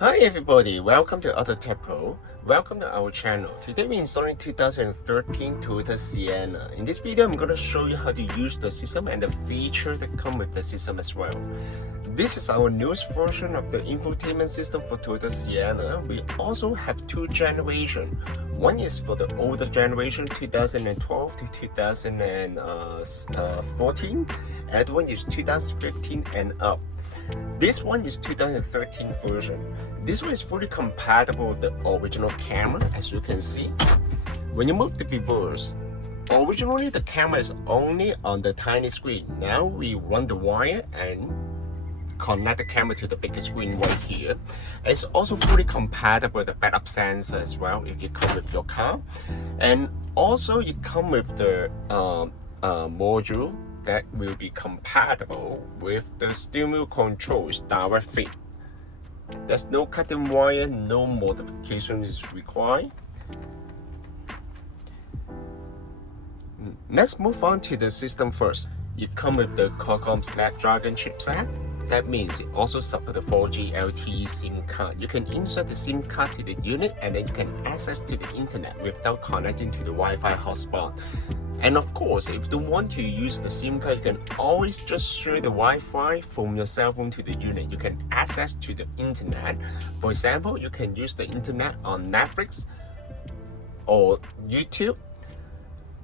Hi everybody, welcome to AutoTecPro. Welcome to our channel. Today we're installing 2013 Toyota Sienna. In this video, I'm going to show you how to use the system and the feature that come with the system as well. This is our newest version of the infotainment system for Toyota Sienna. We also have two generations. One is for the older generation, 2012 to 2014. And the one is 2015 and up. This one is 2013 version. This one is fully compatible with the original camera, as you can see. When you move the reverse, originally the camera is only on the tiny screen. Now we run the wire and connect the camera to the bigger screen right here. It's also fully compatible with the backup sensor as well if you come with your car. And also you come with the module that will be compatible with the steering wheel controls direct fit. There's no cutting wire, no modification is required. Let's move on to the system first. You come with the Qualcomm Snapdragon chipset. That means it also supports the 4G LTE SIM card. You can insert the SIM card to the unit and then you can access to the internet without connecting to the Wi-Fi hotspot. And of course, if you want to use the SIM card, you can always just share the Wi-Fi from your cell phone to the unit. You can access to the internet. For example, you can use the internet on Netflix or YouTube.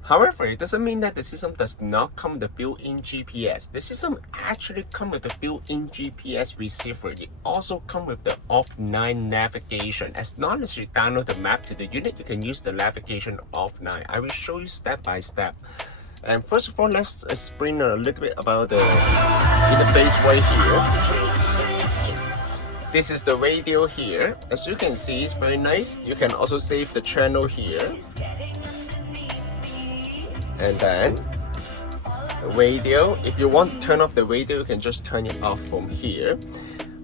However, it doesn't mean that the system does not come with the built-in GPS. The system actually comes with the built-in GPS receiver. It also comes with the offline navigation. As long as you download the map to the unit, you can use the navigation offline. I will show you step by step. And first of all, let's explain a little bit about the interface right here. This is the radio here. As you can see, it's very nice. You can also save the channel here. And then radio, if you want to turn off the radio, you can just turn it off from here.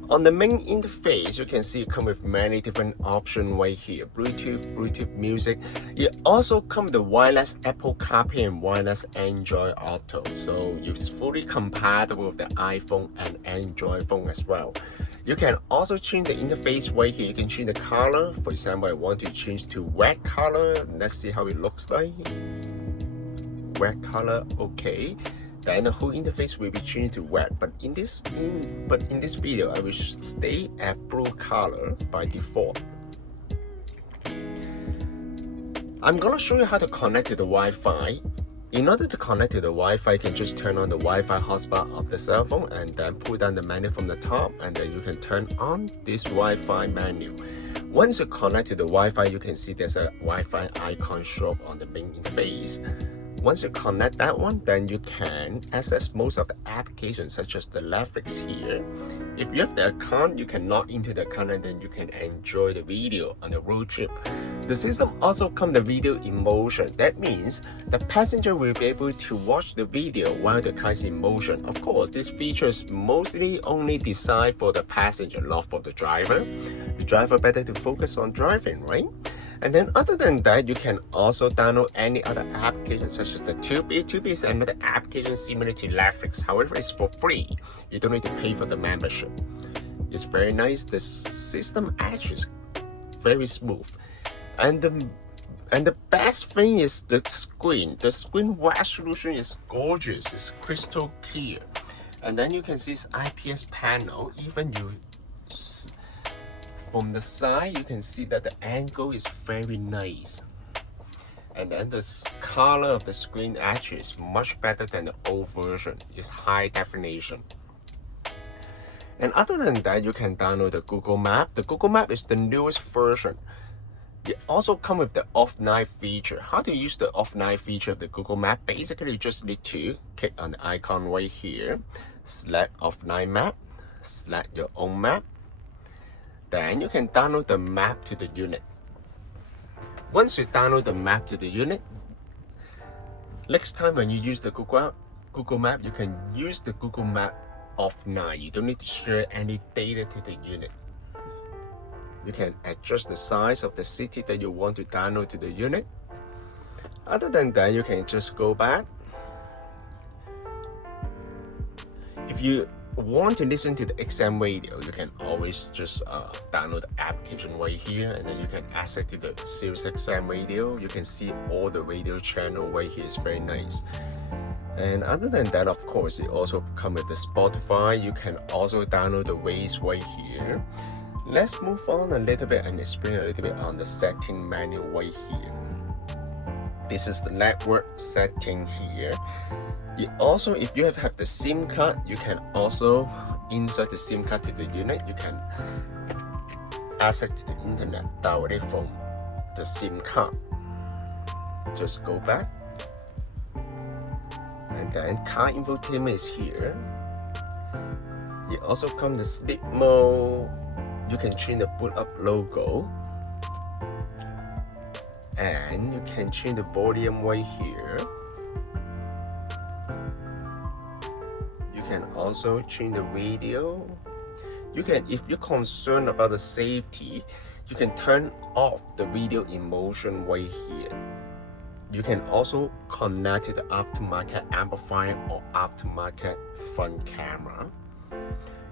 On the main interface, you can see it comes with many different options right here. Bluetooth music. It also comes with the wireless Apple CarPlay and wireless Android Auto. So it's fully compatible with the iPhone and Android phone as well. You can also change the interface right here. You can change the color. For example, I want to change to red color. Let's see how it looks like. Red color, okay. Then the whole interface will be changed to red. But in this video, I will stay at blue color by default. I'm gonna show you how to connect to the Wi-Fi. In order to connect to the Wi-Fi, you can just turn on the Wi-Fi hotspot of the cell phone and then pull down the menu from the top, and then you can turn on this Wi-Fi menu. Once you connect to the Wi-Fi, you can see there's a Wi-Fi icon show up on the main interface. Once you connect that one, then you can access most of the applications such as the Netflix here. If you have the account, you can log into the account and then you can enjoy the video on the road trip. The system also comes with video in motion. That means the passenger will be able to watch the video while the car is in motion. Of course, this feature is mostly only designed for the passenger, not for the driver. The driver better to focus on driving, right? And then other than that, you can also download any other application such as the Tubi. Tubi is another application similar to Netflix. However, it's for free. You don't need to pay for the membership. It's very nice. The system actually is very smooth. And the best thing is the screen. The screen resolution is gorgeous. It's crystal clear. And then you can see this IPS panel. Even from the side, you can see that the angle is very nice. And then the color of the screen actually is much better than the old version. It's high definition. And other than that, you can download the Google Map. The Google Map is the newest version. It also comes with the offline feature. How to use the offline feature of the Google Map? Basically, you just need to click on the icon right here, select offline map, select your own map. Then you can download the map to the unit. Once you download the map to the unit, next time when you use the Google Map, you can use the Google Map offline. You don't need to share any data to the unit. You can adjust the size of the city that you want to download to the unit. Other than that, you can just go back. If you want to listen to the XM radio, you can always just download the application right here, and then you can access to the Sirius XM radio. You can see all the radio channel right here. It's very nice. And other than that, of course, it also comes with the Spotify. You can also download the Waves right here. Let's move on a little bit and explain a little bit on the setting menu right here. This is the network setting here. You also, if you have the SIM card, you can also insert the SIM card to the unit. You can access to the internet directly from the SIM card. Just go back. And then car infotainment is here. You also come the sleep mode. You can change the boot up logo. And you can change the volume right here. You can also change the radio. You can, if you're concerned about the safety, you can turn off the video in motion right here. You can also connect to the aftermarket amplifier or aftermarket front camera.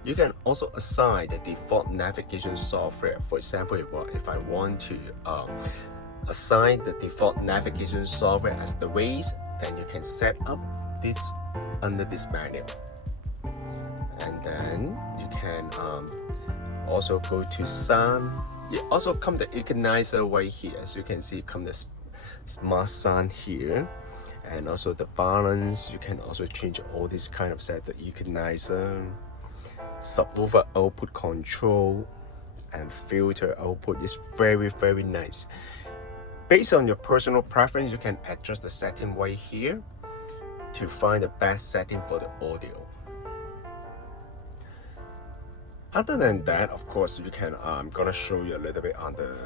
You can also assign the default navigation software. For example, if I want to assign the default navigation software as the Waze, then you can set up this under this menu. And then you can also go to sound. You also come the equalizer right here. As you can see, come the smart sound here, and also the balance. You can also change all this kind of set, the equalizer, subwoofer output control, and filter output. Is very nice. Based on your personal preference, you can adjust the setting right here to find the best setting for the audio. Other than that, of course, you can, I'm gonna show you a little bit on the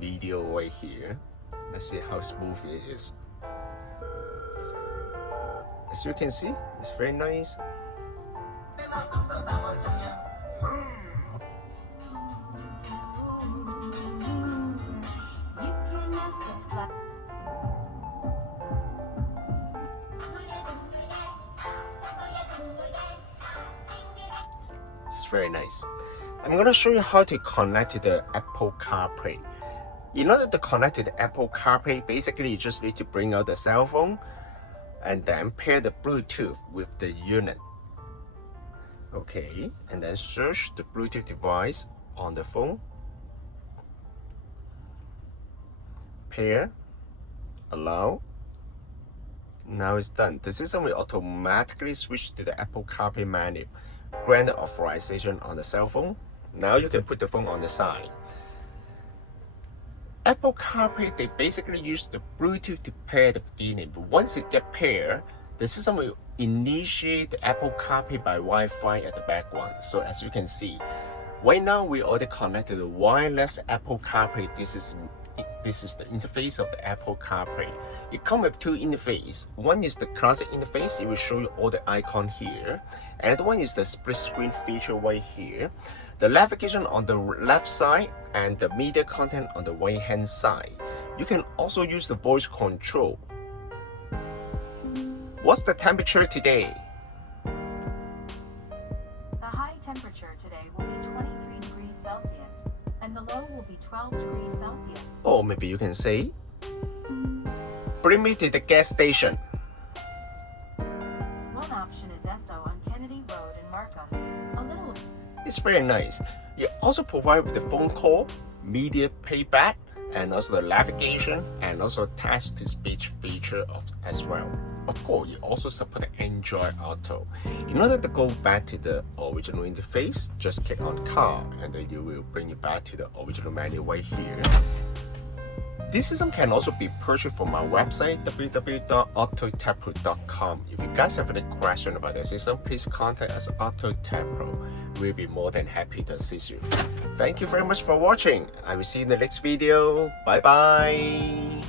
video right here. Let's see how smooth it is. As you can see, it's very nice. It's very nice. I'm going to show you how to connect to the Apple CarPlay. In order to connect to the Apple CarPlay, basically you just need to bring out the cell phone and then pair the Bluetooth with the unit. Okay, and then search the Bluetooth device on the phone. Pair, allow. Now it's done. The system will automatically switch to the Apple CarPlay menu. Grant authorization on the cell phone. Now you can put the phone on the side. Apple CarPlay, they basically use the Bluetooth to pair at the beginning, but once it gets paired, the system will initiate the Apple CarPlay by Wi-Fi at the background. So as you can see, right now we already connected the wireless Apple CarPlay. This is the interface of the Apple CarPlay. It comes with two interfaces. One is the classic interface. It will show you all the icons here. And the one is the split screen feature right here. The navigation on the left side and the media content on the right hand side. You can also use the voice control. What's the temperature today? The high temperature today will be 23 degrees Celsius and the low will be 12 degrees Celsius. Or maybe you can say, bring me to the gas station. One option is SO on Kennedy Road in Markham. A little. It's very nice. You also provide with the phone call, media playback, and also the navigation, and also text-to-speech feature as well. Of course, you also support the Android Auto. In order to go back to the original interface, just click on Car, and then you will bring you back to the original menu right here. This system can also be purchased from our website, www.AutoTecPro.com. If you guys have any question about the system, please contact us at AutoTecPro. We'll be more than happy to assist you. Thank you very much for watching. I will see you in the next video. Bye bye.